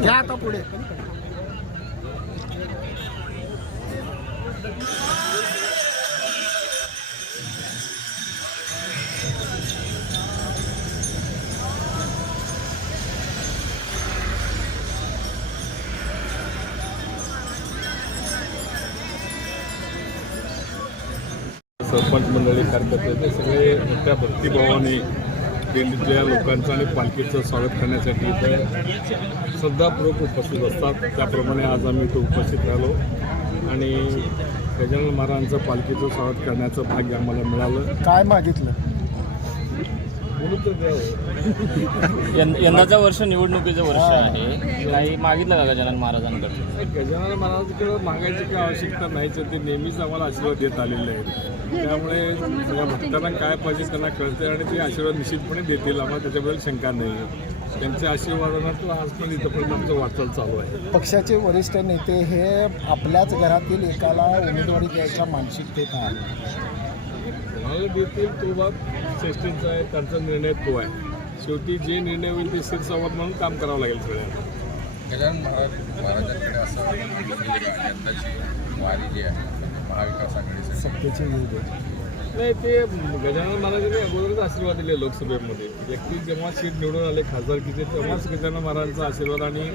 घ्या आता पुढे. सरपंच मंडळी कार्यकर्ते ते सगळे मोठ्या भक्तिभावाने दिल्लीतल्या लोकांचं आणि पालखीचं स्वागत करण्यासाठी इथं श्रद्धापूर्वक उपस्थित असतात. त्याप्रमाणे आज आम्ही इथं उपस्थित राहिलो आणि गजानन महाराजांचं पालखीचं स्वागत करण्याचं भाग्य आम्हाला मिळालं. काय मागितलं? यंदाचं वर्ष निवडणुकीचं वर्ष आहे. काही मागितलं का गजानन महाराजांकडे गजानन महाराजांकडे मागायची काही आवश्यकता नाहीच. ते नेहमीच आम्हाला आशीर्वाद देत आलेले आहेत. त्यामुळे सगळ्या भक्तांना काय पाहिजे त्यांना कळते आणि ते आशीर्वाद निश्चितपणे देतील. आम्हाला त्याच्याबद्दल शंका नाही आहे. त्यांच्या आशीर्वादानं आज पण इथंपर्यंत आमचं वाटचाल चालू आहे. पक्षाचे वरिष्ठ नेते हे आपल्याच घरातील एकाला उमेदवारी द्यायच्या मानसिकतेत आहे देतील तो बाब श्रेष्ठींचा आहे त्यांचा निर्णय तो आहे. शेवटी जे निर्णय होईल ते शिरसावत म्हणून काम करावं लागेल सगळ्यांना. गजानन महाराज महाराजांकडे असं यंदाची वारी जी आहे महाविकास आघाडीसाठी. सत्तेचे युग नाही ते गजानन महाराजांनी अगोदरच आशीर्वाद दिले लोकसभेमध्ये. व्यक्ती जेव्हा सीट निवडून आले खासदारकीचे तेव्हाच गजानन महाराजांचा आशीर्वाद आणि